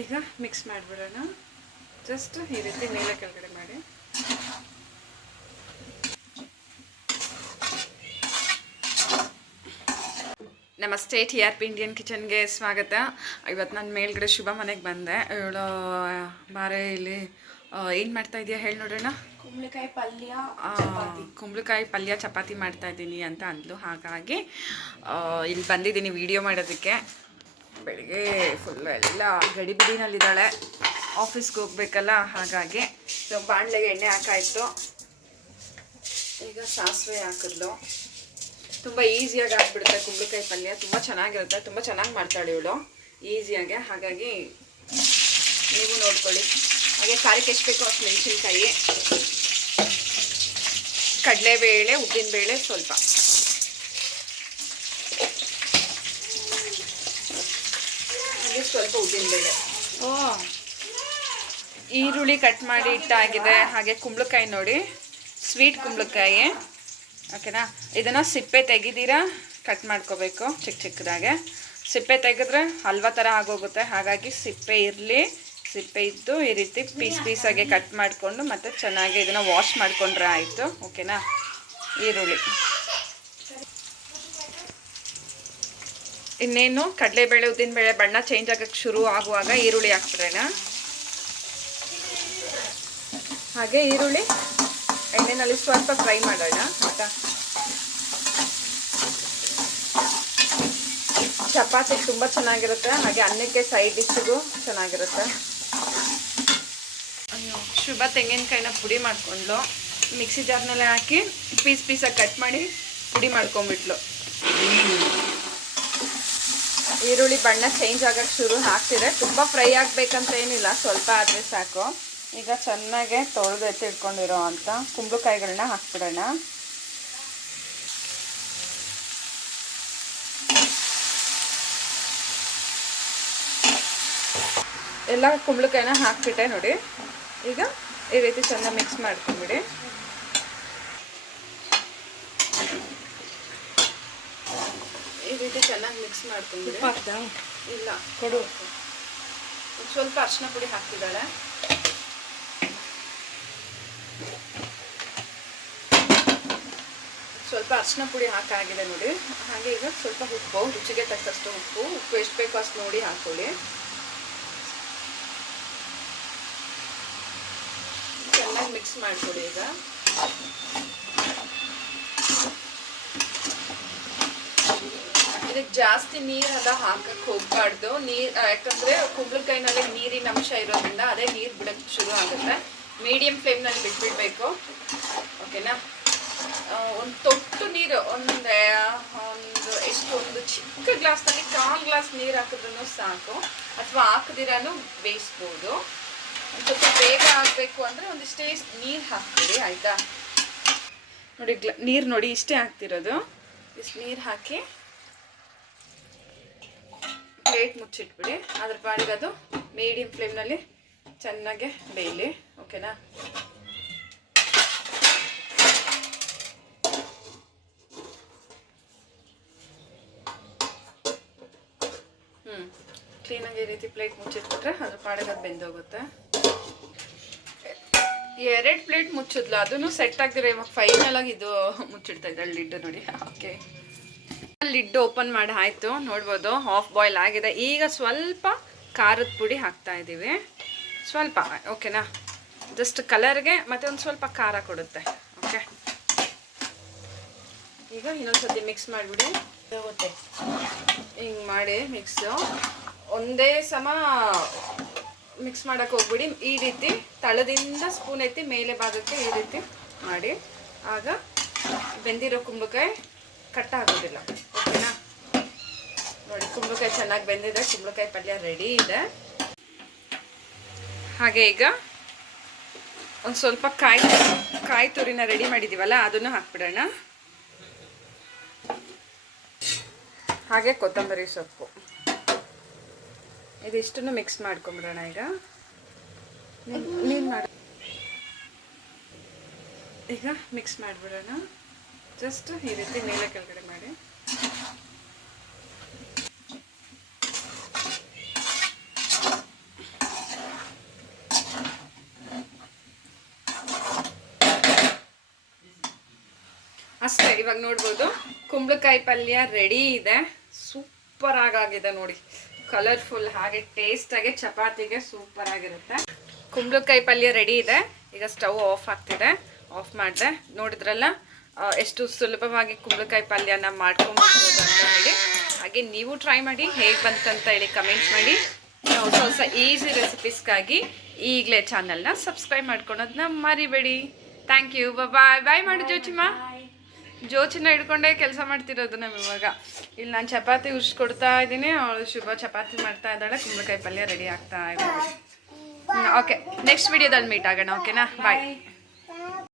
ಈಗ ಮಿಕ್ಸ್ ಮಾಡಿಬಿಡೋಣ. ಜಸ್ಟ್ ಈ ರೀತಿ ಮೇಲೆ ಕೆಳಗಡೆ ಮಾಡಿ. ನಮಸ್ತೆ, TRP ಇಂಡಿಯನ್ ಕಿಚನ್ಗೆ ಸ್ವಾಗತ. ಇವತ್ತು ನಾನು ಮೇಲ್ಗಡೆ ಶುಭ ಮನೆಗೆ ಬಂದೆ. ಇವಳು ಬಾರೆ ಇಲ್ಲಿ ಏನು ಮಾಡ್ತಾ ಇದೆಯಾ ಹೇಳಿ ನೋಡೋಣ. ಕುಂಬಳಕಾಯಿ ಪಲ್ಯ ಚಪಾತಿ ಮಾಡ್ತಾ ಇದ್ದೀನಿ ಅಂತ ಅಂದ್ಲು. ಹಾಗಾಗಿ ಇಲ್ಲಿ ಬಂದಿದ್ದೀನಿ ವಿಡಿಯೋ ಮಾಡೋದಕ್ಕೆ. ಬೆಳಿಗ್ಗೆ ಫುಲ್ ಎಲ್ಲ ಗಡಿಬಿಡಿನಲ್ಲಿದ್ದಾಳೆ, ಆಫೀಸ್ಗೆ ಹೋಗ್ಬೇಕಲ್ಲ. ಹಾಗಾಗಿ ಬಾಣಲೆಗೆ ಎಣ್ಣೆ ಹಾಕಾಯಿತು. ಈಗ ಸಾಸಿವೆ ಹಾಕಿದ್ಲು. ತುಂಬ ಈಸಿಯಾಗಿ ಆಗಿಬಿಡುತ್ತೆ ಕುಂಬಳಕಾಯಿ ಪಲ್ಯ. ತುಂಬ ಚೆನ್ನಾಗಿರುತ್ತೆ, ತುಂಬ ಚೆನ್ನಾಗಿ ಮಾಡ್ತಾಳೆ ಇವಳು ಈಸಿಯಾಗೆ. ಹಾಗಾಗಿ ನೀವು ನೋಡ್ಕೊಳ್ಳಿ. ಹಾಗೆ ಖಾರಕ್ಕೆ ಎಷ್ಟು ಬೇಕೋ ಅಷ್ಟು ಮೆಣಸಿನ್ಕಾಯಿ, ಕಡಲೆಬೇಳೆ, ಉದ್ದಿನಬೇಳೆ ಸ್ವಲ್ಪ, ಹಾಗೆ ಸ್ವಲ್ಪ ಉದ್ದಿನಬೇಳೆ, ಈರುಳ್ಳಿ ಕಟ್ ಮಾಡಿ ಇಟ್ಟಾಗಿದೆ. ಹಾಗೆ ಕುಂಬಳಕಾಯಿ ನೋಡಿ, ಸ್ವೀಟ್ ಕುಂಬಳಕಾಯಿ. ಓಕೆನಾ, ಇದನ್ನು ಸಿಪ್ಪೆ ತೆಗಿದಿರಾ ಕಟ್ ಮಾಡ್ಕೋಬೇಕು ಚಿಕ್ಕ ಚಿಕ್ಕದಾಗೆ. ಸಿಪ್ಪೆ ತೆಗೆದ್ರೆ ಹಲ್ವಾ ಥರ ಆಗೋಗುತ್ತೆ. ಹಾಗಾಗಿ ಸಿಪ್ಪೆ ಇರಲಿ, ಸಿಪ್ಪೆ ಇದ್ದು ಈ ರೀತಿ ಪೀಸ್ ಪೀಸಾಗೆ ಕಟ್ ಮಾಡಿಕೊಂಡು ಮತ್ತೆ ಚೆನ್ನಾಗಿ ಇದನ್ನು ವಾಶ್ ಮಾಡಿಕೊಂಡ್ರೆ ಆಯಿತು. ಓಕೆನಾ. ಈರುಳ್ಳಿ, ಇನ್ನೇನು ಕಡಲೆಬೇಳೆ ಉದ್ದಿನಬೇಳೆ ಬಣ್ಣ ಚೇಂಜ್ ಆಗೋಕ್ಕೆ ಶುರು ಆಗುವಾಗ ಈರುಳ್ಳಿ ಹಾಕ್ಬಿಡೋಣ. ಹಾಗೆ ಈರುಳ್ಳಿ ಎಣ್ಣೆನಲ್ಲಿ ಸ್ವಲ್ಪ ಫ್ರೈ ಮಾಡೋಣ ಆಯಿತಾ. ಚಪಾತಿಗೆ ತುಂಬ ಚೆನ್ನಾಗಿರುತ್ತೆ, ಹಾಗೆ ಅನ್ನಕ್ಕೆ ಸೈಡ್ ಡಿಶ್ಗೂ ಚೆನ್ನಾಗಿರುತ್ತೆ. ಶುಭ ತೆಂಗಿನಕಾಯಿನ ಪುಡಿ ಮಾಡಿಕೊಂಡ್ಲು. ಮಿಕ್ಸಿ ಜಾರ್ನಲ್ಲೇ ಹಾಕಿ ಪೀಸ್ ಪೀಸಾಗಿ ಕಟ್ ಮಾಡಿ ಪುಡಿ ಮಾಡ್ಕೊಂಡ್ಬಿಟ್ಲು. ಈರುಳ್ಳಿ ಬಣ್ಣ ಚೇಂಜ್ ಆಗೋಕ್ಕೆ ಶುರು ಆಗ್ತಿದೆ. ತುಂಬ ಫ್ರೈ ಆಗಬೇಕಂತ ಏನಿಲ್ಲ, ಸ್ವಲ್ಪ ಆದರೆ ಸಾಕು. ಈಗ ಚೆನ್ನಾಗೆ ತೊಳೆದು ಎತ್ತಿಟ್ಕೊಂಡಿರೋ ಅಂಥ ಕುಂಬಳಕಾಯಿಗಳನ್ನ ಹಾಕ್ಬಿಡೋಣ. ಎಲ್ಲ ಕುಂಬಳಕಾಯಿನ ಹಾಕ್ಬಿಟ್ಟೆ ನೋಡಿ. ಈಗ ಈ ರೀತಿ ಚೆನ್ನಾಗಿ ಮಿಕ್ಸ್ ಮಾಡ್ಕೊಂಬಿಡಿ. ಈ ರೀತಿ ಚೆನ್ನಾಗಿ ಮಿಕ್ಸ್ ಮಾಡ್ಕೊಂಬಿಡಿ. ಇಲ್ಲ ಕೊಡು. ಸ್ವಲ್ಪ ಅರಿಶಿನ ಪುಡಿ ಹಾಕ್ತಿದ್ದಾಳೆ. ಸ್ವಲ್ಪ ಅರಿಶಿನ ಪುಡಿ ಹಾಕಾಗಿದೆ ನೋಡಿ. ಹಾಗೆ ಈಗ ಸ್ವಲ್ಪ ಉಪ್ಪು, ರುಚಿಗೆ ತಕ್ಕಷ್ಟು ಉಪ್ಪು ಎಷ್ಟು ಬೇಕೋ ಅಷ್ಟು ನೋಡಿ ಹಾಕೊಳ್ಳಿ. ಚೆನ್ನಾಗಿ ಮಿಕ್ಸ್ ಮಾಡಿಕೊಡಿ. ಈಗ ಇದಕ್ಕೆ ಜಾಸ್ತಿ ನೀರೆಲ್ಲ ಹಾಕಕ್ಕೆ ಹೋಗ್ಬಾರ್ದು. ಯಾಕಂದರೆ ಕುಂಬಳಕಾಯಿನಲ್ಲಿ ನೀರಿನ ಅಂಶ ಇರೋದ್ರಿಂದ ಅದೇ ನೀರು ಬಿಡೋಕ್ಕೆ ಶುರು ಆಗುತ್ತೆ. ಮೀಡಿಯಮ್ ಫ್ಲೇಮ್ನಲ್ಲಿ ಬಿಟ್ಬಿಡ್ಬೇಕು. ಓಕೆನಾ. ಒಂದು ತೊಟ್ಟು ನೀರು, ಒಂದು ಎಷ್ಟು, ಒಂದು ಚಿಕ್ಕ ಗ್ಲಾಸ್ನಲ್ಲಿ 1 ಗ್ಲಾಸ್ ನೀರು ಹಾಕಿದ್ರೂ ಸಾಕು, ಅಥವಾ ಹಾಕದಿರಾನು ಬೇಯಿಸ್ಬೋದು. ಒಂದು ಸ್ವಲ್ಪ ಬೇಗ ಆಗಬೇಕು ಅಂದರೆ ಒಂದಿಷ್ಟೇ ನೀರು ಹಾಕ್ತೀರಿ ಆಯಿತಾ. ನೋಡಿ ನೀರು ನೋಡಿ ಇಷ್ಟೇ ಹಾಕ್ತಿರೋದು. ಇಷ್ಟು ನೀರು ಹಾಕಿ ಪ್ಲೇಟ್ ಮುಚ್ಚಿಟ್ಬಿಡಿ. ಅದ್ರ ಪಾಡಿಗೆ ಅದು ಮೀಡಿಯಮ್ ಫ್ಲೇಮ್ನಲ್ಲಿ ಚೆನ್ನಾಗೆ ಬೇಯಲಿ. ಓಕೆನಾ. ಕ್ಲೀನಾಗಿ ಈ ರೀತಿ ಪ್ಲೇಟ್ ಮುಚ್ಚಿಟ್ಬಿಟ್ರೆ ಅದ್ರ ಪಾಡಿಗೆ ಅದು ಬೆಂದೋಗುತ್ತೆ. 2 ಪ್ಲೇಟ್ ಮುಚ್ಚಿದ್ಲು, ಅದನ್ನು ಸೆಟ್ ಆಗ್ದಿರ ಇವಾಗ ಫೈನಲ್ ಆಗಿ ಇದು ಮುಚ್ಚಿಡ್ತಾ ಇದ್ದಾಳೆ ಲಿಡ್ ನೋಡಿ. ಓಕೆ, ಲಿಡ್ ಓಪನ್ ಮಾಡಿ ಆಯಿತು. ನೋಡ್ಬೋದು ಹಾಫ್ ಬಾಯ್ಲ್ ಆಗಿದೆ. ಈಗ ಸ್ವಲ್ಪ ಖಾರದ ಪುಡಿ ಹಾಕ್ತಾ ಇದ್ದೀವಿ, ಸ್ವಲ್ಪ. ಓಕೆನಾ. ಜಸ್ಟ್ ಕಲರ್ಗೆ ಮತ್ತು ಒಂದು ಸ್ವಲ್ಪ ಖಾರ ಕೊಡುತ್ತೆ. ಓಕೆ, ಈಗ ಇನ್ನೊಂದ್ಸತಿ ಮಿಕ್ಸ್ ಮಾಡಿಬಿಡಿ. ಹಿಂಗೆ ಮಾಡಿ ಮಿಕ್ಸು ಒಂದೇ ಸಮ ಮಿಕ್ಸ್ ಮಾಡೋಕ್ಕೆ ಹೋಗ್ಬಿಡಿ. ಈ ರೀತಿ ತಳದಿಂದ ಸ್ಪೂನ್ ಎತ್ತಿ ಮೇಲೆ ಭಾಗಕ್ಕೆ ಈ ರೀತಿ ಮಾಡಿ. ಆಗ ಬೆಂದಿರೋ ಕುಂಬಳಕಾಯಿ ಕಟ್ಟಾಗೋದಿಲ್ಲ. ಓಕೆನಾ. ನೋಡಿ ಕುಂಬಳಕಾಯಿ ಚೆನ್ನಾಗಿ ಬೆಂದಿದೆ. ಕುಂಬಳಕಾಯಿ ಪಲ್ಯ ರೆಡಿ ಇದೆ. ಹಾಗೆ ಈಗ ಒಂದು ಸ್ವಲ್ಪ ಕಾಯಿ ತುರಿನ ರೆಡಿ ಮಾಡಿದ್ದೀವಲ್ಲ ಅದನ್ನು ಹಾಕ್ಬಿಡೋಣ. ಹಾಗೆ ಕೊತ್ತಂಬರಿ ಸೊಪ್ಪು, ಇದಿಷ್ಟನ್ನು ಮಿಕ್ಸ್ ಮಾಡ್ಕೊಂಬಿಡೋಣ. ಈಗ ನೀನು ಮಾಡಿ, ಈಗ ಮಿಕ್ಸ್ ಮಾಡಿಬಿಡೋಣ. ಜಸ್ಟ್ ಈ ರೀತಿ ಮೇಲೆ ಕೆಳಗಡೆ ಮಾಡಿ. ಅಷ್ಟೇ. ಇವಾಗ ನೋಡ್ಬೋದು ಕುಂಬಳಕಾಯಿ ಪಲ್ಯ ರೆಡಿ ಇದೆ. ಸೂಪರ್ ಆಗಿದೆ ನೋಡಿ, ಕಲರ್ಫುಲ್, ಹಾಗೆ ಟೇಸ್ಟಾಗಿ ಚಪಾತಿಗೆ ಸೂಪರ್ ಆಗಿರುತ್ತೆ. ಕುಂಬಳಕಾಯಿ ಪಲ್ಯ ರೆಡಿ ಇದೆ. ಈಗ ಸ್ಟವ್ ಆಫ್ ಆಗ್ತಿದೆ. ಆಫ್ ಮಾಡಿದೆ. ನೋಡಿದ್ರಲ್ಲ ಎಷ್ಟು ಸುಲಭವಾಗಿ ಕುಂಬಳಕಾಯಿ ಪಲ್ಯನ ಮಾಡ್ಕೊಂಡ್ಬಿಡ್ಬೋದು ಅಂತ ಹೇಳಿ. ಹಾಗೆ ನೀವು ಟ್ರೈ ಮಾಡಿ, ಹೇಗೆ ಬಂತಂತ ಹೇಳಿ ಕಮೆಂಟ್ ಮಾಡಿ. ಹೊಸ ಹೊಸ ಈಸಿ ರೆಸಿಪೀಸ್ಗಾಗಿ ಈಗಲೇ ಚಾನಲ್ನ ಸಬ್ಸ್ಕ್ರೈಬ್ ಮಾಡ್ಕೊಳೋದನ್ನ ಮರಿಬೇಡಿ. Thank you. ಬಾಯ್ ಬಾಯ್ ಮಾಡಿ ಜೋಚಿಮ್ಮ. ಜೋಚಿನ ಹಿಡ್ಕೊಂಡೇ ಕೆಲಸ ಮಾಡ್ತಿರೋದು ನಾವು ಇವಾಗ. ಇಲ್ಲಿ ನಾನು ಚಪಾತಿ ಉರ್ಸ್ಕೊಡ್ತಾ ಇದ್ದೀನಿ, ಅವಳು ಶುಭ ಚಪಾತಿ ಮಾಡ್ತಾ ಇದ್ದಾಳೆ, ಕುಂಬಳಕಾಯಿ ಪಲ್ಯ ರೆಡಿ ಆಗ್ತಾ ಇದೆ. ಓಕೆ, ನೆಕ್ಸ್ಟ್ ವಿಡಿಯೋದಲ್ಲಿ ಮೀಟ್ ಆಗೋಣ. ಓಕೆನಾ? ಬಾಯ್.